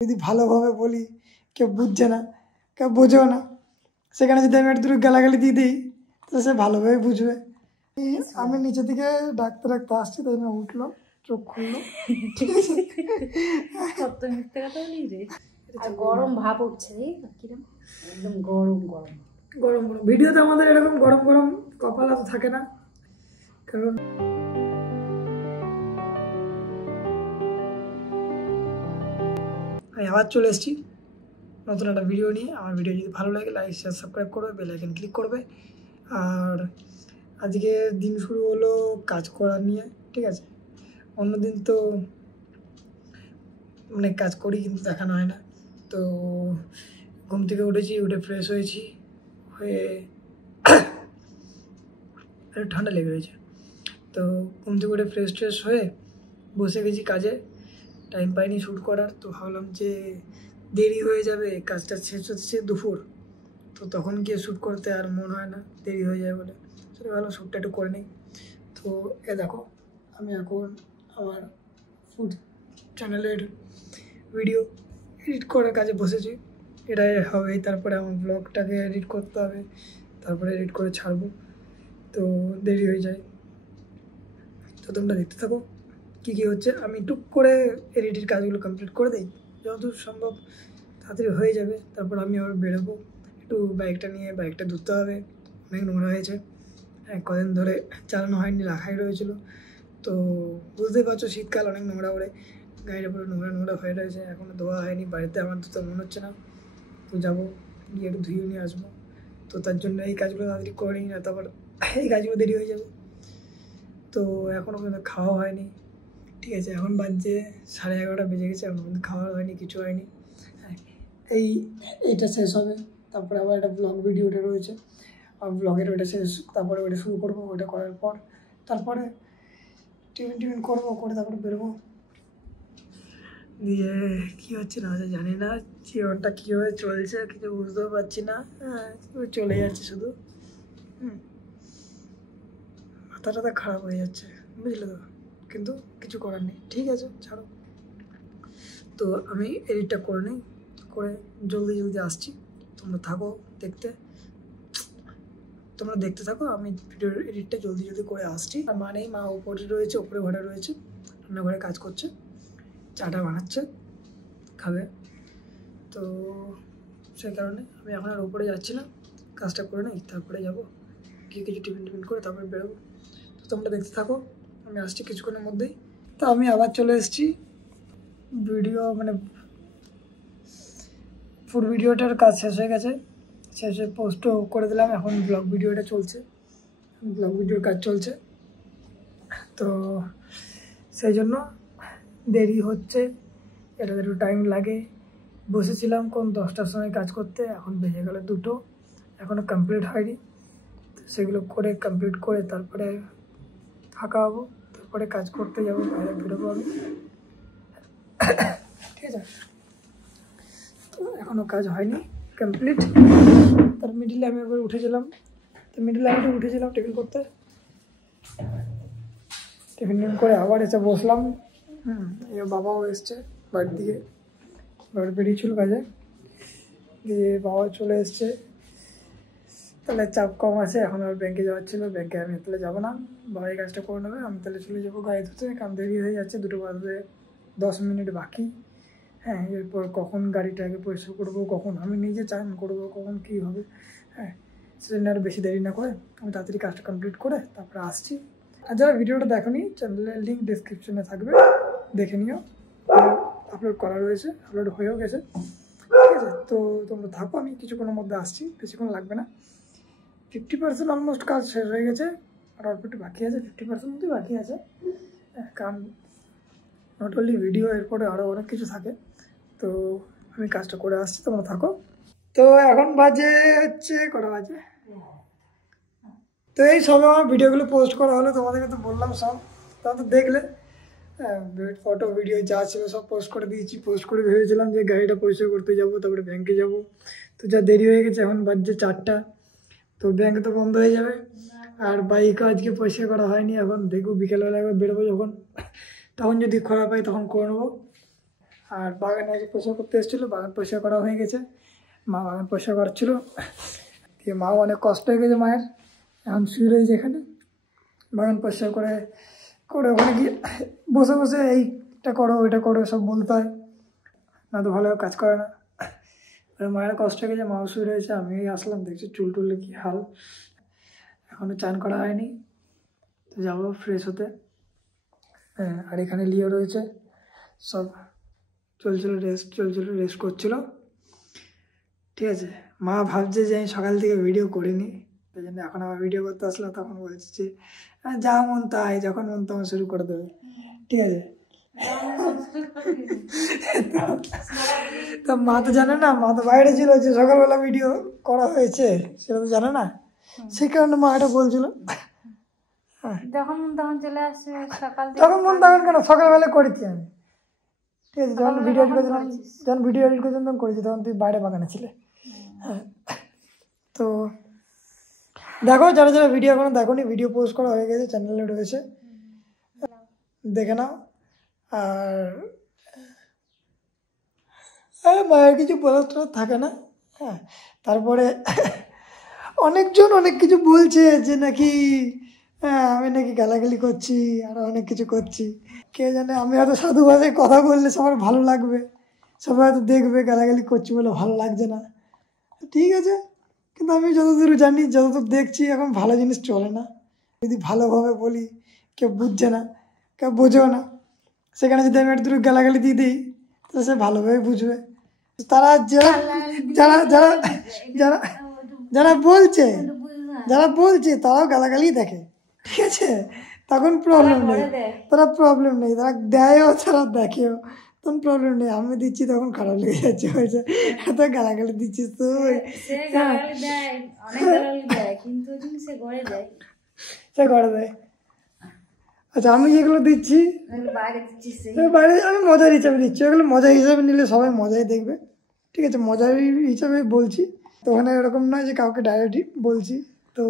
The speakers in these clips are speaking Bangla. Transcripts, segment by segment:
যদি ভালোভাবে বলি কেউ বুঝছে না, কেউ বোঝেও না, সেখানে যদি আমি একটু গালাগালি দিয়ে দিই তো সে ভালোভাবে বুঝবে। আমি নিচে থেকে ডাকতে ডাকতে আসছি, তাই না উঠলো, চোখ খুললো, ঠিক আছে। কত মিথ্যে কথা বলি রে। আর গরম ভাব উঠছে রে, কিরম একদম গরম গরম গরম গরম ভিডিওতে আমাদের এরকম গরম গরম কপাল তো থাকে না, কারণ আমি আবার চলে এসেছি নতুন একটা ভিডিও নিয়ে। আমার ভিডিও যদি ভালো লাগে লাইক শেয়ার সাবস্ক্রাইব করবে, বেল আইকন ক্লিক করবে। আর আজকে দিন শুরু হলো কাজ করা নিয়ে, ঠিক আছে। অন্যদিন তো অনেক কাজ করি কিন্তু দেখানো হয় না। তো ঘুম থেকে উঠেছি, উঠে ফ্রেশ হয়েছি, হয়ে ঠান্ডা লেগে রয়েছে। তো ঘুম থেকে উঠে ফ্রেশ ট্রেশ হয়ে বসে গেছি কাজে, টাইম পাইনি শ্যুট করার। তো ভাবলাম যে দেরি হয়ে যাবে, কাজটা শেষ হচ্ছে দুপুর, তো তখন গিয়ে শ্যুট করতে আর মন হয় না, দেরি হয়ে যায় বলে। সেটা ভালো শ্যুটটা একটু করে নিই। তো এ দেখো আমি এখন আমার ফুড চ্যানেলের ভিডিও এডিট করার কাজে বসেছি। এটাই হবে, তারপরে আমার ব্লগটাকে এডিট করতে হবে, তারপরে এডিট করে ছাড়বো, তো দেরি হয়ে যায়। তো তোমরা দেখতে থাকো কী কী হচ্ছে। আমি টুক করে এডিটের কাজগুলো কমপ্লিট করে দিই, যতদূর সম্ভব তাড়াতাড়ি হয়ে যাবে। তারপর আমি আবার বেরোবো, একটু বাইকটা নিয়ে, বাইকটা ধুতে হবে, অনেক নোংরা হয়েছে, কদিন ধরে চালানো হয়নি, রাখাই রয়েছিল। তো বুঝতেই পারছো শীতকাল, অনেক নোংরা ওড়ে, গাড়িটা পুরো নোংরা নোংরা হয়ে রয়েছে, এখনও ধোয়া হয়নি। বাড়িতে আমার ধুতে মনে হচ্ছে না, তো যাবো গিয়ে একটু ধুয়ে নিয়ে আসবো। তো তার জন্য এই কাজগুলো তাড়াতাড়ি করে নিই, না তারপর এই কাজগুলো দেরি হয়ে যাবে। তো এখনও পর্যন্ত খাওয়া হয়নি, ঠিক আছে। এখন বাজছে 11:30 বেজে গেছে, এখন পর্যন্ত খাওয়া হয়নি, কিছু হয়নি। হ্যাঁ, এইটা শেষ হবে, তারপরে আবার একটা ব্লগ ভিডিওটা রয়েছে, আর ব্লগের ওইটা শেষ, তারপরে ওইটা শুরু করবো। ওইটা করার পর তারপরে টিফিন করবো, করে তারপরে বেরোবো। দিয়ে কী হচ্ছে না হচ্ছে জানি না, জীবনটা কীভাবে চলছে কিছু বুঝতেও পারছি না। হ্যাঁ, চলে যাচ্ছে শুধু, মাথা টাথা খারাপ হয়ে যাচ্ছে, বুঝলে তো। কিন্তু কিছু করার নেই, ঠিক আছে, ছাড়ো। তো আমি এডিটটা করে নিই, করে জলদি জলদি আসছি। তোমরা থাকো দেখতে, তোমরা দেখতে থাকো, আমি ভিডিওর এডিটটা জলদি জলদি করে আসছি। আর মানেই মা ওপরে রয়েছে, ওপরে ঘরে রয়েছে, রান্নাঘরে কাজ করছে, চাটা বানাচ্ছে, খাবে। তো সেই কারণে আমি এখন আর ওপরে যাচ্ছি না, কাজটা করে নিই, তারপরে যাবো, গিয়ে কিছু টিফিন করে তারপরে বেরোবো। তো তোমরা দেখতে থাকো, আমি আসছি কিছুক্ষণের মধ্যেই। তো আমি আবার চলে এসেছি, ভিডিও মানে ফুড ভিডিওটার কাজ শেষ হয়ে গেছে, শেষে পোস্টও করে দিলাম। এখন ব্লগ ভিডিওটা চলছে, ব্লগ ভিডিওর কাজ চলছে, তো সেই জন্য দেরি হচ্ছে, এটাতে একটু টাইম লাগে। বসেছিলাম কোন 10টার সময় কাজ করতে, এখন বেজে গেল 2টো, এখনও কমপ্লিট হয়নি। সেগুলো করে কমপ্লিট করে তারপরে ফাঁকা হবো, তারপরে কাজ করতে যাবো, বাইরে বেরোবো আমি, ঠিক আছে। তো এখনও কাজ হয়নি কমপ্লিট। তার মিডিলে আমি একবার উঠেছিলাম, তো মিডিলে আমি উঠেছিলাম টিফিন করতে, টিফিন করে আবার এসে বসলাম। এবার বাবাও এসছে বাড়ির দিকে, বাড়ি বেরিয়েছিল কাজে, দিয়ে বাবা চলে এসছে, তাহলে চাপ কম আছে। এখন আর ব্যাংকে যাওয়ার ছিল, ব্যাংকে আমি তাহলে যাবো না, বাবা এই কাজটা করে নেবে, আমি তাহলে চলে যাবো গায়ে ধুতে, কারণ দেরি হয়ে যাচ্ছে, 2টো বাজতে 10 মিনিট বাকি। হ্যাঁ, এরপর কখন গাড়িটাকে পরিষ্কার করবো, কখন আমি নিজে চান করবো, কখন কী হবে, হ্যাঁ, সেজন্য আর বেশি দেরি না করে আমি তাড়াতাড়ি কাজটা কমপ্লিট করে তারপরে আসছি। আর যারা ভিডিওটা দেখোনি, চ্যানেলের লিঙ্ক ডিসক্রিপশনে থাকবে, দেখে নিও, আপলোড করা রয়েছে, আপলোড হয়েও গেছে, ঠিক আছে। তো তোমরা থাকো, আমি কিছুক্ষণের মধ্যে আসছি, বেশিক্ষণ লাগবে না। 50% অলমোস্ট কাজ শেষ হয়ে গেছে, আর অল্প একটু বাকি আছে, 50% মধ্যেই বাকি আছে, কারণ নট অনলি ভিডিও, এরপরে আরও অনেক কিছু থাকে। তো আমি কাজটা করে আসছি, তোমরা থাকো। তো এখন বাজে হচ্ছে কটা বাজে, তো এই সব আমার ভিডিওগুলো পোস্ট করা হলো, তোমাদেরকে তো বললাম সব, তোমরা তো দেখলে, ফটো ভিডিও যা ছিল সব পোস্ট করে দিয়েছি। পোস্ট করে ভেবেছিলাম যে গাড়িটা পরিষ্কার করতে যাবো, তারপরে ব্যাংকে যাব, তো যা দেরি হয়ে গেছে, এখন বাজছে 4টা, তো ব্যাংক তো বন্ধ হয়ে যাবে। আর বাইকও আজকে পরিষ্কার করা হয়নি, এখন দেখবো বিকেলবেলা একবার বেরোবো যখন, তখন যদি খরা পাই তখন করে নেবো। আর বাগানে আজ পরিষ্কার করতে এসেছিলো, বাগান পরিষ্কার করা হয়ে গেছে। মা বাগান পরিষ্কার করছিল, দিয়ে মাও অনেক কষ্ট হয়ে গেছে মায়ের, এখন শুয়ে রয়েছে এখানে। বাগান পরিষ্কার করে করে ওখানে গিয়ে বসে বসে এইটা করো ওইটা করো সব বলতে হয়, না তো ভালো কাজ করে না। মায়ের কষ্ট হয়ে গেছে, মাও শুয়ে রয়েছে। আমি আসলাম, দেখছি চুল টুলে কি হাল, এখনও চান করা হয়নি, তো যাবো ফ্রেশ হতে। হ্যাঁ, আর এখানে লিও রয়েছে, সব চলছিল রেস্ট করছিল। ঠিক আছে, মা ভাবছে যে আমি সকাল থেকে ভিডিও করিনি, তাই জন্য এখন আবার ভিডিও করতে আসলাম। তখন বলছি যে যা মন তাই, যখন মন তখন শুরু করে দেবে। ঠিক আছে, তো মা তো জানে না, মা তো বাইরে ছিল, যে সকালবেলা ভিডিও করা হয়েছে সেটা তো জানে না, সেই কারণে মা এটা বলছিল। যখন তখন চলে আসছে সকাল থেকে। তখন মন তখন কেন, সকালবেলা করেছি আমি। ঠিক আছে, যখন ভিডিও এডিট করেছিলাম তখন করেছি, তখন তুই বাইরে বাগানে ছিলে। হ্যাঁ, তো দেখো যারা যারা ভিডিও এখনো দেখোনি, ভিডিও পোস্ট করা হয়ে গেছে, চ্যানেলে রয়েছে, দেখে নাও। আর মায়ের কিছু বলার থাকে না। হ্যাঁ, তারপরে অনেকজন অনেক কিছু বলছে যে নাকি আমি নাকি গালাগালি করছি, আরও অনেক কিছু করছি। কে জানে, আমি হয়তো সাধু ভাষায় কথা বললে সবার ভালো লাগবে, সবাই হয়তো দেখবে গালাগালি করছি বলে ভালো লাগছে না, ঠিক আছে। কিন্তু আমি যতদূর জানি, যতদূর দেখছি, এখন ভালো জিনিস চলে না। যদি ভালোভাবে বলি কেউ বুঝছে না, কেউ বোঝেও না, সেখানে যদি আমি একটু গালাগালি দিয়ে দিই তাহলে সে ভালোভাবে বুঝবে। তারা যারা যারা যারা যারা বলছে তারাও গালাগালি দেখে, ঠিক আছে, তখন প্রবলেম নেই, প্রবলেম নেই, তারা দেয়ও তারা দেখেও, তখন প্রবলেম নেই। আমি দিচ্ছি তখন খারাপ লেগে যাচ্ছে, হয়েছে এত গালাগালি দিচ্ছিস তুই, সে করে দেয়। আচ্ছা, আমি যেগুলো দিচ্ছি বাইরে আমি মজার হিসাবে দিচ্ছি, ওগুলো মজার হিসাবে নিলে সবাই মজাই দেখবে, ঠিক আছে, মজার হিসাবে বলছি। তো ওখানে এরকম নয় যে কাউকে ডাইরেক্টই বলছি, তো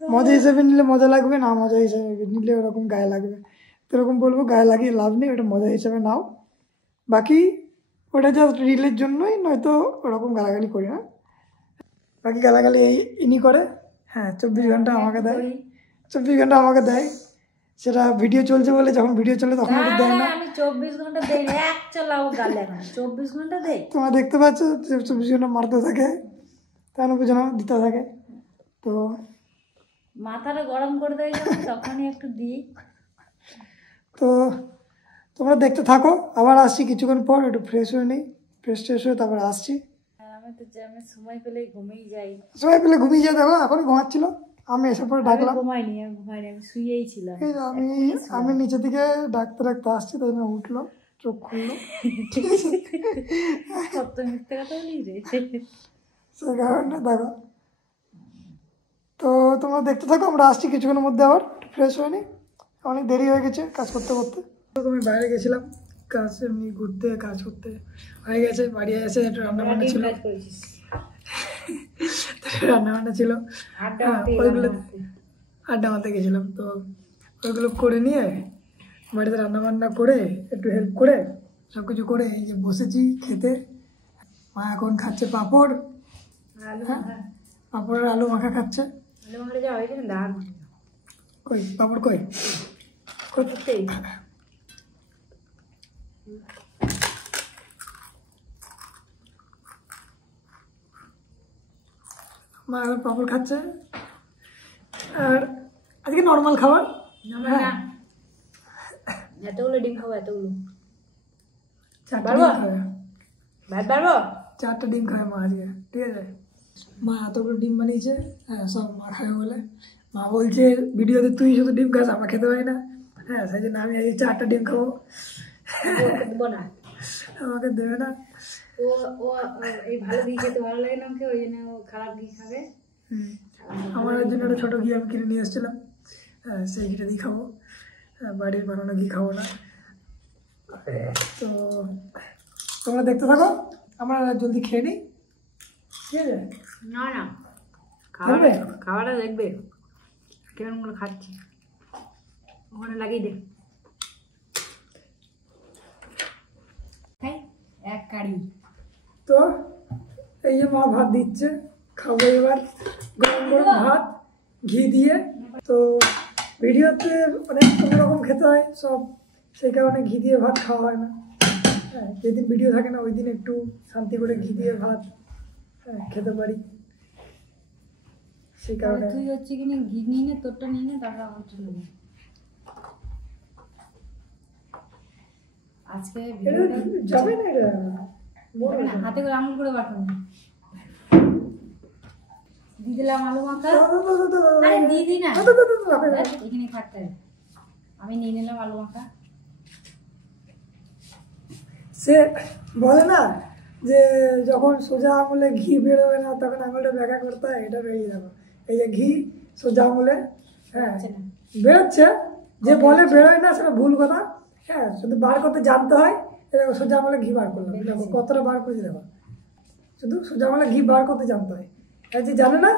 মজা হিসাবে নিলে মজা লাগবে, না মজা হিসাবে নিলে ওরকম গায়ে লাগবে, তো এরকম বলবো গায়ে লাগিয়ে লাভ নেই, ওটা মজা হিসাবে নাও। বাকি ওটা জাস্ট রিলের জন্যই, নয়তো ওরকম গালাগালি করি না। বাকি গালাগালি ইনি করে। হ্যাঁ, 24 ঘন্টা আমাকে দেয়, 24 ঘন্টা আমাকে দেয়, সেটা ভিডিও চলছে বলে, যখন ভিডিও চলে তখন ওটা দেয় না। আমি 24 ঘন্টা দেই না, এক চালাও গালে, 24 ঘন্টা দেই। তোমরা দেখতে পাচ্ছ 24 ঘন্টা মারতে থাকে, তার বুঝে না দিতে থাকে, তো মাথাটা গরম করে দেয় যখন, তখনই একটু দিই। তো তোমরা দেখতে থাকো, আবার আসছি কিছুক্ষণ পর, একটু ফ্রেশ হয়ে নিই, ফ্রেশ হয়ে তারপর আসছি। আমি তো সময় পেলেই ঘুমিয়ে যাই, ঘুমিয়ে যাই। দেখো এখনই ঘুমাচ্ছিল, আমি এসে পরে ডাকলাম। ঘুমাইনি, আমি শুয়েই ছিলাম। আমি নিচে থেকে ডাকতে আসছি, তাই জন্য উঠলো, চোখ খুললো, কত মিথ্যে কথা বলি রে, সেই কারণে দেখো। তো তোমরা দেখতে থাকো, আমরা আসছি কিছুক্ষণের মধ্যে, আবার ফ্রেশ হয়ে নিই, অনেক দেরি হয়ে গেছে কাজ করতে করতে। তুমি বাইরে গেছিলাম কাজ, এমনি ঘুরতে, কাজ করতে হয়ে গেছে, বাড়ি এসে একটু রান্নাবান্না ছিল, রান্নাবান্না ছিল, ওইগুলো আড্ডা মারতে গেছিলাম, তো ওইগুলো করে নিয়ে বাড়িতে রান্নাবান্না করে একটু হেল্প করে সব কিছু করে এই যে বসেছি খেতে। মা এখন খাচ্ছে পাঁপড়, পাঁপড় আর আলু মাখা খাচ্ছে। কই পাঁপড় কই? মা এখন পাঁপড় খাচ্ছে, আর আজকে নর্মাল খাবার। এতগুলো ডিম খাবো, এতগুলো 4টা ডিম খাবে মা আজকে, ঠিক আছে। মা এতগুলো ডিম বানিয়েছে, হ্যাঁ, সব মা খাবে বলে। মা বলছে ভিডিওতে তুই শুধু ডিম খাস, আমার খেতে হয় না, হ্যাঁ, সেই জন্য আমি আজকে 4টা ডিম খাবো, দেবো না, আমাকে দেবে না। ও এই ভালো ঘি খেতে ভালো লাগে না ওকে, ওই জন্য ও খারাপ ঘি খাবে। আমার জন্য একটা ছোটো ঘি আমি কিনে নিয়ে এসেছিলাম, হ্যাঁ, সেই ঘিটা দিয়ে খাবো, বাড়ির বানানো ঘি খাবো না। তো তোমরা দেখতে থাকো, আমরা জলদি খেয়ে নিই, ঠিক আছে। না খাওয়াটা দেখবে কেমন করে খাচ্ছি, ওখানে লাগিয়ে দে, খাই। এক কারি। তো এই যে মা ভাত দিচ্ছে, খাবো এবার গরম গরম ভাত ঘি দিয়ে। তো ভিডিওতে অনেক রকম খেতে হয় সব, সেই কারণে ঘি দিয়ে ভাত খাওয়া হয় না। হ্যাঁ, যেদিন ভিডিও থাকে না ওই দিন একটু শান্তি করে ঘি দিয়ে ভাত খেতে পারি, সেই কারণে। তুই হচ্ছে কি ঘি নিয়ে নে, তোরটা নিয়ে নে, তারপর আমার চলে নে। আজকে যাবে না, এটা হাতে করে আঙুল করে বাটুন দিয়ে দিলাম আলু মাখা। আরে দিয়ে দিই না, এখানে খাটতে আমি নিয়ে নিলাম আলু মাখা। সে বলে না যে যখন সোজা আঙুলে ঘি বেরোবে না তখন আঙুলটা ব্যাখ্যা করতে হয়, এটা বেরিয়ে যাবো। এই যে ঘি সোজা আঙুলে বেরোচ্ছে, যে বলে বেরোয় না সেটা ভুল কথা। হ্যাঁ, শুধু বার করতে জানতে হয়। দেখো সোজা আঙুলে ঘি বার করলাম, দেখো কতটা বার করেছি, দেখো শুধু সোজা আঙুলে ঘি বার করতে জানতে হয়। আর যে জানে না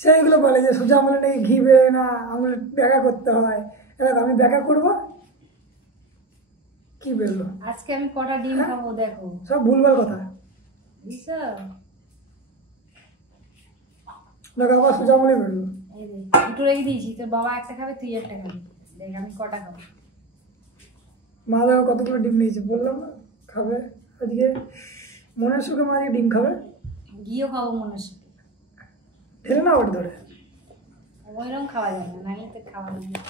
সেইগুলো বলে যে সোজা আঙুলে নাকি ঘি বেরোয় না, আঙুলে ব্যাখ্যা করতে হয়। দেখো আমি ব্যাখ্যা করবো, কি বেরোলো। আজকে আমি কটা ডিম খাবো দেখো, সব ভুলভাল কথা। দেখো আবার সোজা আঙুলে বেরোলো। দুটো রেখে দিয়েছি, তোর বাবা একটা খাবে, তুই একটা খাবি। দেখ আমি কটা খাবো। মা দেখো কতগুলো ডিম নিয়েছে, বললাম না খাবে আজকে। মনের সুখে মা আজকে ডিম খাবে, ঘিও খাবো মনের সুখে। ঢেলে না ওর ধরে, ওইরকম খাওয়া যায় না, নানি তো খাওয়া যায় না।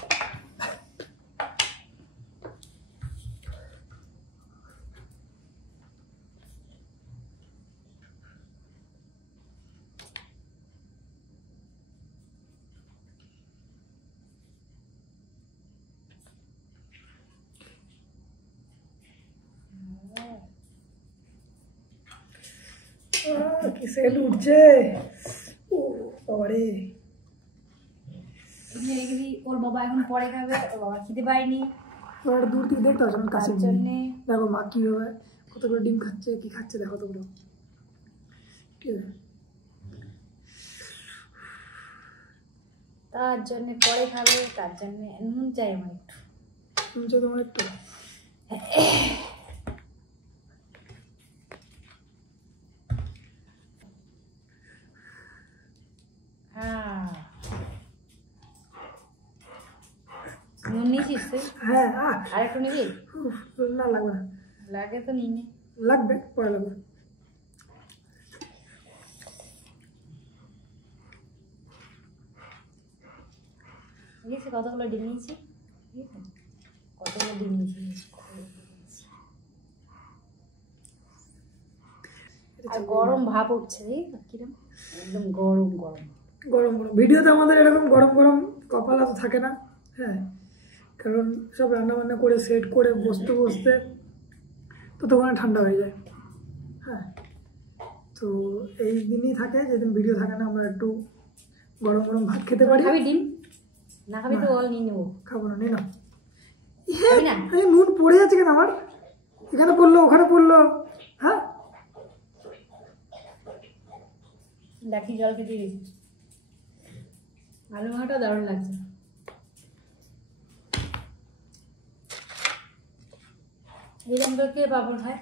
কি সেট উঠছে, ও বাবারে। রেখে দিই, ওর বাবা এখন পরে খাবে, ওর বাবা খেতে পায়নি। তোর দূর থেকে দেখতে পাচ্ছ না, কাছে জন্য দেখো মা কিভাবে কতগুলো ডিম খাচ্ছে, কি খাচ্ছে দেখো তোগুলো। ঠিক আছে, তার জন্য পরে খাবে, তার জন্য নুন চাই আমার একটু। নুন চাই তোমার একটু? নুন নিয়েছিস তুই? হ্যাঁ, আর একটু নিবি? না লাগবে না। লাগে তো নিয়ে নে। লাগবে, পরে লাগবে। দেখেছি কতগুলো ডিম নিয়েছি, কতগুলো ডিম নিয়েছি। আর গরম ভাব উঠছে, কিরম একদম গরম গরম গরম গরম। ভিডিওতে আমাদের এরকম গরম গরম কপাল তো থাকে না। হ্যাঁ, কারণ সব রান্না বান্না করে সেট করে বসতে বসতে ততক্ষণে ঠান্ডা হয়ে যায়। হ্যাঁ, তো এই দিনই থাকে যেদিন ভিডিও থাকে না, আমরা একটু গরম গরম ভাত খেতে পারি। খাবি ডিম? না খাবি তো বল, নিয়ে নেবো। খাবো না, নিয়ে নাও। নুন পড়ে যাচ্ছে কেন আমার? এখানে পড়লো, ওখানে পড়লো। হ্যাঁ, দেখি জল খেতে গেছি। আলু মাখাটা দারুণ লাগছে। এরকম করে কে পাপড় খায়?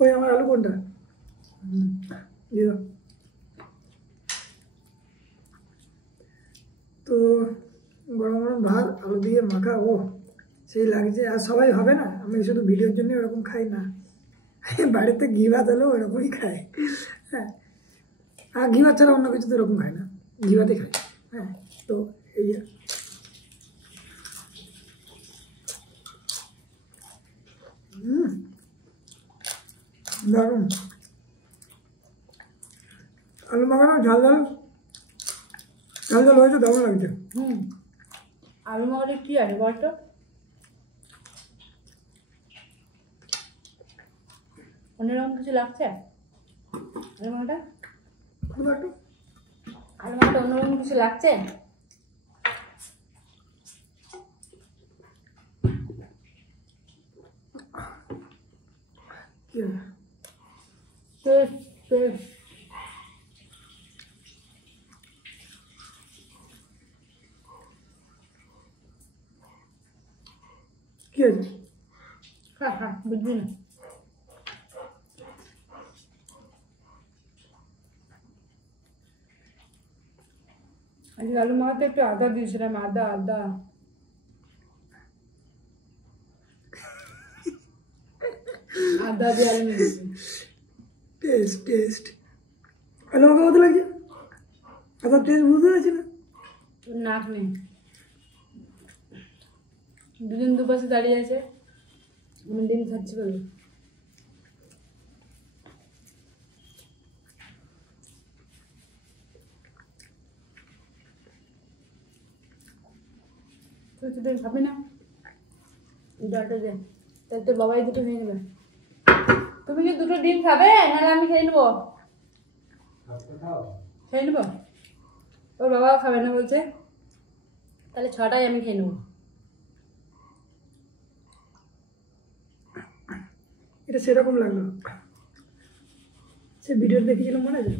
ওই আমার আলু কোনটা? তো গরম গরম ভাত আলু দিয়ে মাখা, ও সেই লাগছে। আর সবাই হবে না, আমি শুধু ভিডিওর জন্য ওরকম খাই না, বাড়িতে ঘি ভাত হলেও ওরকমই খাই। হ্যাঁ, আর ঘি ভাত ছাড়া অন্য কিছু তো ওরকম খাই না, ঘি ভাতই খাই। হ্যাঁ, তো এই দারুণ আলু মাখানো, ঝাল ঝাল ঝাল ঝাল হয়েছে, দারুণ লাগছে। আলু মাখাটা কি আছে বলতো? অন্যরকম কিছু লাগছে আলু মাখাটা? আলু মাখাটা অন্যরকম কিছু লাগছে? আছে? হ্যাঁ হ্যাঁ বুঝবি না। আজকে আলু মাখাতে একটু আদা দিয়েছিলাম, আদা আদা। আদা দিয়ে আলু মেখেছি। টেস্ট আলু মাখা মতো লাগছে। আদা টেস্ট বুঝতে পারছি না। নাক নেই, দুদিন দুপাশে দাঁড়িয়ে আছে, আমি ডিম খাচ্ছি বলে। তুই তো ডিম খাবি না, ডাটা দে, তাহলে তোর বাবাই দুটো খেয়ে নেবে। তুমি কি দুটো ডিম খাবে, নাহলে আমি খেয়ে নেবো? খেয়ে নেবো? ওর বাবাও খাবে না বলছে, তাহলে 6টাই আমি খেয়ে নেবো। এটা সেরকম লাগলো, সে ভিডিও দেখেছিলাম মনে আছে?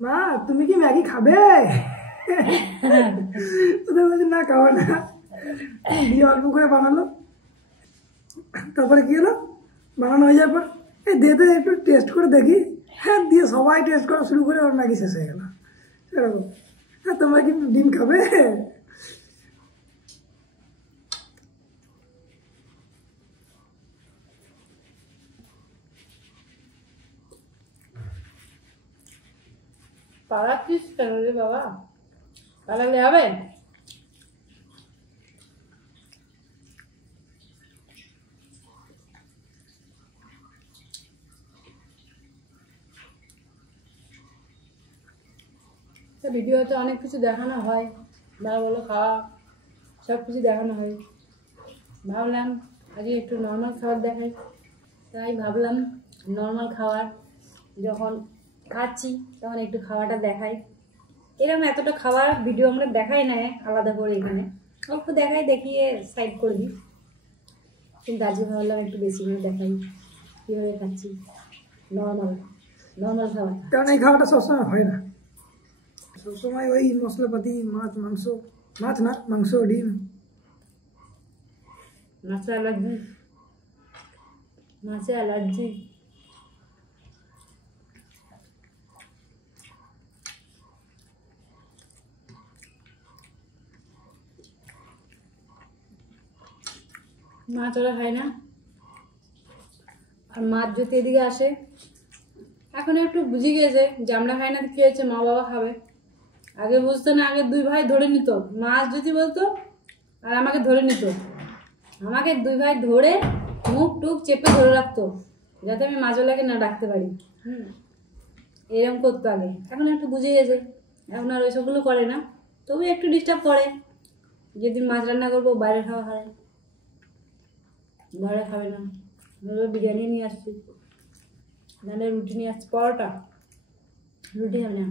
মা তুমি কি ম্যাগি খাবে? ওদের বলছে না খাওয়া না, দিয়ে অল্প করে বানালো। তারপরে কি হলো, বানানো হয়ে যাওয়ার পর দে একটু টেস্ট করে দেখি। হ্যাঁ, দিয়ে সবাই টেস্ট করা শুরু করে ওর ম্যাগি শেষ হয়ে গেল। সেরকম। হ্যাঁ, তোমরা কি ডিম খাবে? পালাচ্ছিস কেন রে বাবা? পালালে হবে? ভিডিওতে অনেক কিছু দেখানো হয়, ভালো ভালো খাওয়া সব কিছু দেখানো হয়। ভাবলাম আজকে একটু নর্মাল খাবার দেখাই, তাই ভাবলাম নর্মাল খাবার যখন খাচ্ছি তখন একটু খাওয়াটা দেখাই। এরকম এতটা খাবার ভিডিও আমরা দেখাই না আলাদা করে, এখানে অল্প দেখাই, দেখিয়ে সাইড করে দিই। কিন্তু আজকে ভাবলাম একটু বেশি করে দেখাই কীভাবে খাচ্ছি নর্মাল খাবার। কারণ এই খাওয়াটা সবসময় হয় না, সবসময় ওই মশলাপাতি, মাছ মাংস, মাছ না মাংস ডিম। মাছে অ্যালার্জি, মাছে অ্যালার্জি। মাছ ওরা খায় না, আর মাছ যদি এদিকে আসে, এখন একটু বুঝে গিয়েছে যে আমরা খাই না, কি হয়েছে, মা বাবা খাবে। আগে বুঝতো না, আগে দুই ভাই ধরে নিত, মাছ যদি বলতো আর আমাকে ধরে নিত, আমাকে দুই ভাই ধরে মুখ টুক চেপে ধরে রাখতো যাতে আমি মাছওয়ালাকে না ডাকতে পারি। এরকম করতো আগে, এখন একটু বুঝে গেছে, এখন আর ওইসবগুলো করে না। তবু একটু ডিস্টার্ব করে, যেদিন মাছ রান্না করবো বাইরে খাওয়া হয়, ঘরে খাবে না। বিরিয়ানি নিয়ে আসছি, নাহলে রুটি নিয়ে আসছি, পরোটা, রুটি খাবে না।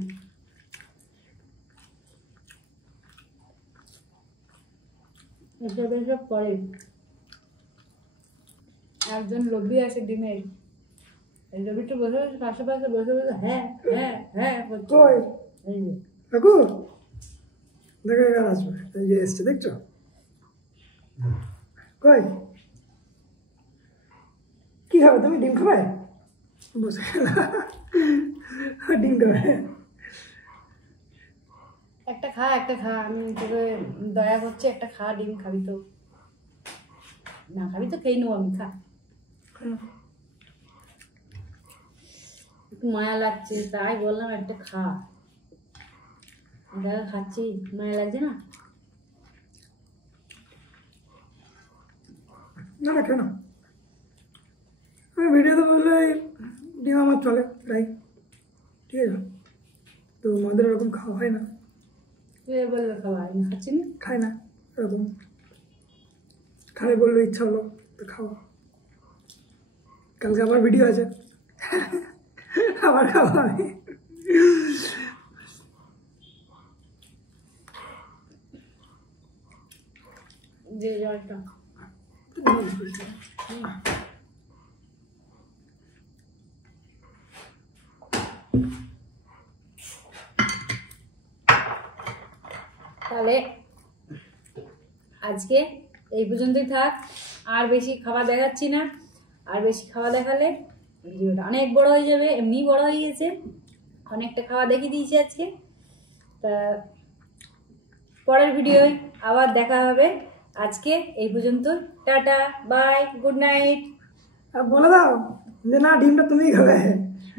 এসব করে। একজন লোভী আছে ডিমের, এই লোভীটা বসে বসে পাশে বসে হ্যাঁ হ্যাঁ হ্যাঁ করছে। এই যে কাকু দেখো, এখানে আসবে, এই যে এসছে, দেখছো? কই কি খাবে তুমি? ডিম খাবে? বসে ডিম খাবে। একটা খা, আমি তোকে দয়া করছি, একটা খা, ডিম খাবি তো? না খাবি তো খেয়ে নেবো আমি, খা। একটু মায়া লাগছে তাই বললাম একটা খা। দেখা খাচ্ছি, মায়া লাগছে না? না না কেন, আমি ভিডিওতে বললে ডিম আমার চলে প্রায়, ঠিক আছে? তো আমাদের ওরকম খাওয়া হয় না। তুই বললে খাওয়া, আমি খাচ্ছি না, খাই না এরকম, খাই বললো ইচ্ছা হলো তো খাও। কালকে আবার ভিডিও আছে, আবার খাবো আমি। যে জলটা তাহলে আজকে এই পর্যন্তই থাক, আর বেশি খাওয়া দেখাচ্ছি না, আর বেশি খাওয়া দেখালে ভিডিওটা অনেক বড় হয়ে যাবে, এমনি বড় হয়ে গেছে, অনেকটা খাওয়া দেখিয়ে দিয়েছি আজকে। তা পরের ভিডিওয় আবার দেখা হবে, আজকে এই পর্যন্ত, টাটা বাই, গুড নাইট। বলে দাও যে না ডিমটা তুমিই খাবে।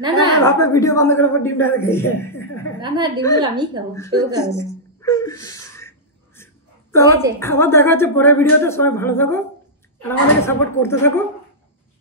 না না ভাবে ভিডিও বন্ধ করার পর ডিমটা খেয়ে, না ডিমগুলো আমি খাবো, কেউ খাবে না। তো আবার দেখা হচ্ছে পরের ভিডিওতে। সবাই ভালো থাকো আর আমাদেরকে সাপোর্ট করতে থাকো।